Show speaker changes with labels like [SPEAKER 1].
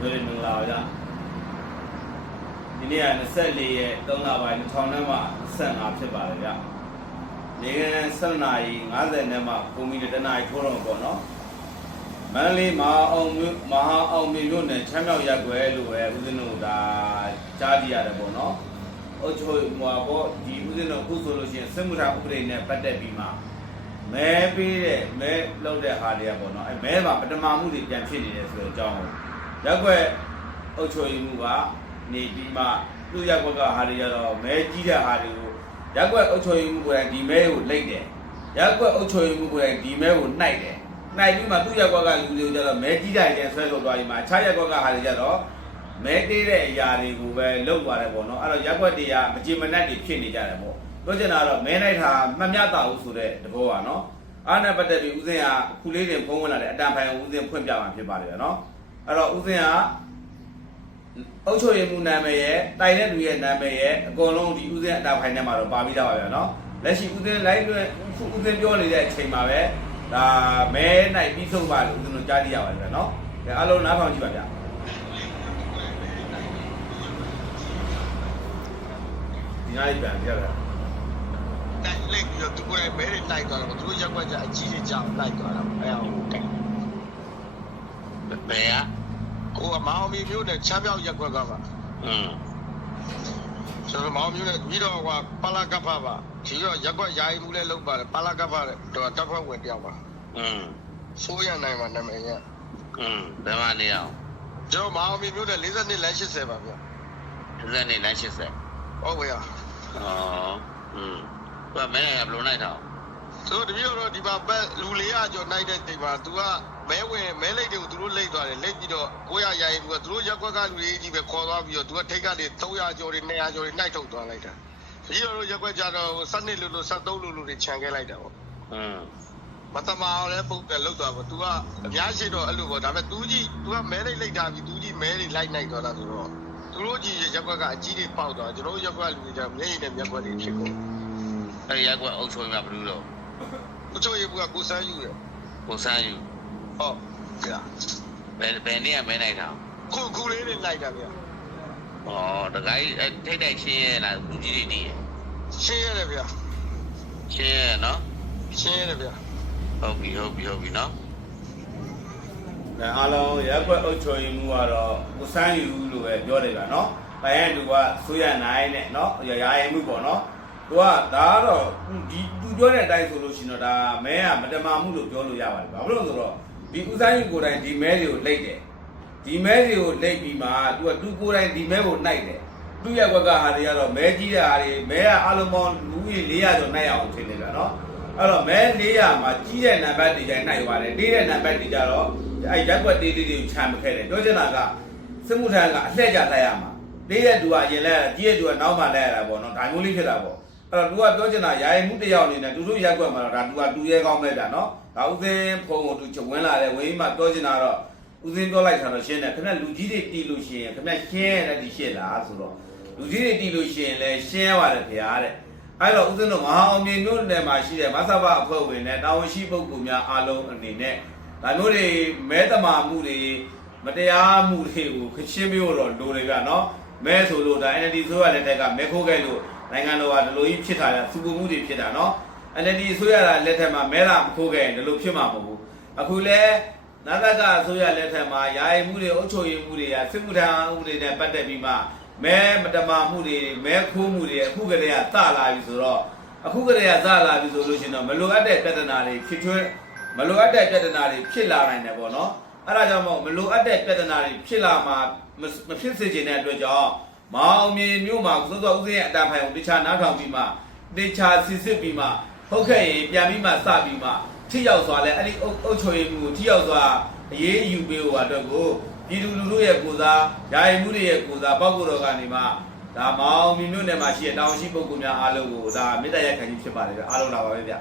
[SPEAKER 1] တို့လည်းမင်္ဂလာပါဗျာဒီနေ့က24ရက်3လပိုင်း2000နဲ့မှ25ဖြစ်ပါတယ်ဗျာနေက7နာရီ50နဲ့မှပုံမီတနာရီထိုးတော့ပေါ့နော်မန္တလေးမဟာအောင်မြို့မဟာအောင်မြို့နယ်ချမ်းမြောက်ရက်ွယ်လို့ပဲဦးဇင်းတို့ဒါကြားကြည့်ရတယ်ပေါ့နော်အုတ်ချိုဟိုပေါ့ဒီဦးဇင်းတို့အခုဆိုလို့ရှိရင်စစ်မှုထမ်းဥပဒေနဲ့ပတ်သက်ပြီးမှမဲပေးတဲ့မဲလောက်တဲ့ဟာတွေကပေါ့နော်အဲမဲမှာပထမမှုတွေပြန်ဖြစ်နေတယ်ဆိုတဲ့အကြောင်းကို ရက်ွယ်အုတ်ချိုမှုကနေပြီးမှသူ့ရက်ွက်ကဟာတွေကြတော့မဲကြီးတဲ့ဟာတွေကိုရက်ွက်အုတ်ချိုမှုကိုယ်တိုင်ဒီမဲကိုလိမ့်တယ်ရက်ွက်အုတ်ချိုမှုကိုယ်တိုင်ဒီမဲကိုနှိုက်တယ်နှိုက်ပြီးမှသူ့ရက်ွက်ကလူတွေကြတော့မဲကြီးတိုင်းနဲ့ဆွဲလို့သွားပြီးမှအခြားရက်ွက်ကဟာတွေကြတော့မဲတေးတဲ့အရာတွေကိုပဲလုပ်သွားတယ်ပေါ့နော်အဲ့တော့ရက်ွက်တွေကမကြည်မနက်တွေဖြစ်နေကြတယ်ပေါ့ပြောချင်တာကတော့မဲလိုက်တာမှတ်မြတ်တာဘူးဆိုတဲ့တဘောပါနော်အားနဲ့ပတ်သက်ပြီးဦးစင်းကခုလေးတင်ဖုံးဝင်လာတဲ့အတန်ဖိုင်ဦးစင်းဖွင့်ပြမှာဖြစ်ပါတယ်ဗျာနော် အဲ့တော့ဦးစင်းကအုတ်ချိုရမှုနာမည်ရဲ့တိုင်တဲ့လူရဲ့နာမည်ရဲ့အကုန်လုံးဒီဦးစင်းအတန်ဖိုင်ထဲမှာတော့ပါပြီးသားပါဗျာနော်လက်ရှိဦးစင်း live လွှင့်ခုဦးစင်းပြောနေတဲ့အချိန်မှာပဲဒါမဲနိုင်ပြီးဆုံးပါလို့ဦးစင်းတို့ကြားသိရပါတယ်ဗျာနော်ဒါအားလုံးနားထောင်ကြည့်ပါဗျာဒီနားလေးပြန်ပြရတာ
[SPEAKER 2] တိုက်လိုက်ပြီးတော့သူကိုယ်မဲတွေလိုက်သွားတော့သူတို့ရက်ွက်ကြအကြီးကြီးကြောင်လိုက်သွားတာအဲအောင်တိုက်
[SPEAKER 3] ဘယ်อ่ ะ
[SPEAKER 2] ကိုကမောင်မီမျိုးနဲ့ချမ်းပြောက်ရက်ွက်ကပါ
[SPEAKER 3] อืม
[SPEAKER 2] ကျွန်တော်မောင်မျိုးနဲ့ပြီးတော့ကပါလာကဖပါဒီတော့ရက်ွက်ယာယီမှုလဲလုပ်ပါတယ်ပါလာကဖတဲ့တော့တပ်ဖွဲ့ဝင်တယောက်ပါ
[SPEAKER 3] อืม
[SPEAKER 2] စိုးရနိုင်မှာနာမည်ရ
[SPEAKER 3] อืมဘယ်မှာနေအောင်
[SPEAKER 2] ကျွန်တော်မောင်မီမျိုးနဲ့42လမ်း80ပါဗျ
[SPEAKER 3] တစ်စက်နေလမ်း80
[SPEAKER 2] ဟုတ်ပါရ
[SPEAKER 3] ဩอืมဘာမဲရဘလို့နိုင်တော့
[SPEAKER 2] သူတို့တပည့်တော်ဒီမှာပဲလူ400ကျော်နိုင်တဲ့တိမ်မှာ तू ကမဲဝင်မဲလိုက်တွေကိုသူတို့လိတ်သွားတယ်လိတ်ပြီးတော့900ယာယီမှုကသူတို့ရက်ွက်ကလူကြီးကြီးပဲခေါ်သွားပြီးတော့ तू ကထိတ်ကနေ300ကျော်တွေ200ကျော်တွေနှိုက်ထုတ်သွားလိုက်တာတပည့်တော်ရက်ွက်ကြတော့စနစ်လူလူ73လူလူတွေခြံခဲ့လိုက်တာပေါ့
[SPEAKER 3] อืม
[SPEAKER 2] မတမာအောင်လည်းပုတ်တယ်လောက်သွားပေါ့ तू ကအများရှိတော့အဲ့လိုပေါ့ဒါပေမဲ့ तू ကြီး तू ကမဲလိုက်လိုက်တာပြီး तू ကြီးမဲတွေလိုက်နိုင်သွားတာဆိုတော့သူတို့ကြီးရက်ွက်ကအကြီးတွေပေါက်သွားကျွန်တော်ရက်ွက်ကလူတွေကြမျက်ရည်နဲ့မျက်ွက်တွေဖြစ်ကုန်
[SPEAKER 3] အဲ့ရက်ကွက်အုပ်ချုပ်ရမှာဘလို့တော့
[SPEAKER 2] သူချိုရဘူးကကိုစမ်းယူတယ်
[SPEAKER 3] ကိုစမ်းယူ
[SPEAKER 2] ဟုတ်ကဲ့
[SPEAKER 3] ဘယ်ဘယ်နေရမဲနိုင်တော့
[SPEAKER 2] ခုခုလေးတွေလိုက်တာဗျာ
[SPEAKER 3] ဩတခိုင်းအဲ့ထိတ်တိုက်ရှင်းရလားလူကြီးတွေနေရ
[SPEAKER 2] ရှင်းရတယ်ဗျာ
[SPEAKER 3] ရှင်းရနော်
[SPEAKER 2] ရှင်းရတယ်ဗျာ
[SPEAKER 3] ဟုတ်ပြီဟုတ်ပြီဟုတ်ပြီနော်။
[SPEAKER 1] ဒါအားလုံးရက်ွက်အုပ်ချုပ်ရေးမှုကတော့ကိုစမ်းယူလို့ပဲပြောတယ်ဗျာနော်။တိုင်ရဲ့လူကဆိုရနိုင်နဲ့နော်။ရာရင်မှုပေါ့နော်။ သူကဒါကတော့ဒီသူပြောတဲ့အတိုင်းဆိုလို့ရှိရင်တော့ဒါမဲကမတမာမှုလို့ပြောလို့ရပါတယ်။ဘာလို့လဲဆိုတော့ဒီဦးဆိုင်ကိုယ်တိုင်ဒီမဲတွေကိုလိတ်တယ်။ဒီမဲတွေကိုလိတ်ပြီးမှသူကသူကိုယ်တိုင်ဒီမဲကိုနှိုက်တယ်။သူ့ရဲ့ဘက်ကဟာတွေကတော့မဲကြီးတဲ့ဟာတွေမဲကအလုံးပေါင်းလူကြီး400ကျော်နှိုက်အောင်ဖြစ်နေဗျာနော်။အဲ့တော့မဲ400မှာကြီးတဲ့နံပါတ်တွေကျရင်နှိုက်သွားတယ်။သေးတဲ့နံပါတ်တွေကျတော့အဲ့ရက်ွက်သေးလေးတွေကိုခြံမခဲ့တယ်။ပြောချင်တာကစစ်မှုထမ်းကအလှည့်ကြလိုက်ရမှာ။သေးတဲ့သူကအရင်လဲရတာကြီးတဲ့သူကနောက်မှလဲရတာပေါ့နော်။ဒါမျိုးလေးဖြစ်တာပေါ့။ အဲ့တော့သူကပြောချင်တာယာယီမှုတစ်ယောက်အနေနဲ့သူတို့ရက်ွက်မှာတော့ဒါသူကတူရဲကောင်းမဲ့တာနော်။ဒါဥစဉ်ဖုံကိုသူချဝင်လာတယ်ဝင်းမှာပြောချင်တာတော့ဥစဉ်ပြောလိုက်တာတော့ရှင်းတယ်ခင်ဗျလူကြီးတွေတီးလို့ရှိရင်ခင်ဗျရှင်းရတယ်ဒီရှင်းလားဆိုတော့လူကြီးတွေတီးလို့ရှိရင်လည်းရှင်းရပါတယ်ခင်ဗျာတဲ့အဲ့တော့ဥစဉ်တို့မဟာအောင်မြေမြို့နယ်မှာရှိတဲ့မဆဘအဖွဲ့ဝင်နဲ့တာဝန်ရှိပုဂ္ဂိုလ်များအားလုံးအနေနဲ့ဒါမျိုးတွေမဲတမာမှုတွေမတရားမှုတွေကိုခရှင်းမျိုးတော့လိုတယ်ဗျာနော်မဲဆိုလို့ဒါ NLD ဆိုရတဲ့တက်ကမဲခိုးခဲ့လို့ နိုင်ငံတော်ကဒီလိုကြီးဖြစ်ထားတာစုပမှုတွေဖြစ်တာနော် NLD ဆိုရတာလက်ထက်မှာမဲလာမခိုးခဲ့ရင်ဒီလိုဖြစ်မှာမဟုတ်ဘူးအခုလဲနာသကအစိုးရလက်ထက်မှာယာယီမှုတွေအုပ်ချုပ်ရေးမှုတွေကစစ်မှုထမ်းဥပဒေနဲ့ပတ်သက်ပြီးမှမဲမတမာမှုတွေမဲခိုးမှုတွေအခုကတည်းကစလာပြီဆိုတော့အခုကတည်းကစလာပြီဆိုလို့ရှိရင်တော့မလိုအပ်တဲ့ပြဿနာတွေဖြစ်ထွန်းမလိုအပ်တဲ့ပြဿနာတွေဖြစ်လာနိုင်တယ်ပေါ့နော်အဲ့ဒါကြောင့်မို့မလိုအပ်တဲ့ပြဿနာတွေဖြစ်လာမှာမမဖြစ်စေချင်တဲ့အတွက်ကြောင့် မောင်မြေမြို့မှာစောစောဥစဉ်အတန်ဖိုင်ကိုတခြားနားထောင်ပြီးမှတခြားစစ်စစ်ပြီးမှဟုတ်ခဲ့ရင်ပြန်ပြီးမှစပြီးမှထိရောက်စွာလဲအဲ့ဒီအုပ်အုပ်ချုပ်ရေးမှုကိုထိရောက်စွာအရေးယူပေးဖို့အတွက်ကိုပြည်သူလူထုရဲ့ကိုယ်စားယာယီမှုတွေရဲ့ကိုယ်စားပောက်ကိုတော်ကနေမှဒါမောင်မြေမြို့နယ်မှာရှိတဲ့တောင်ရှိပုဂ္ဂိုလ်များအားလုံးကိုဒါမေတ္တာရက်ခံကြီးဖြစ်ပါတယ်ဗျအားလုံးလာပါပဲဗျ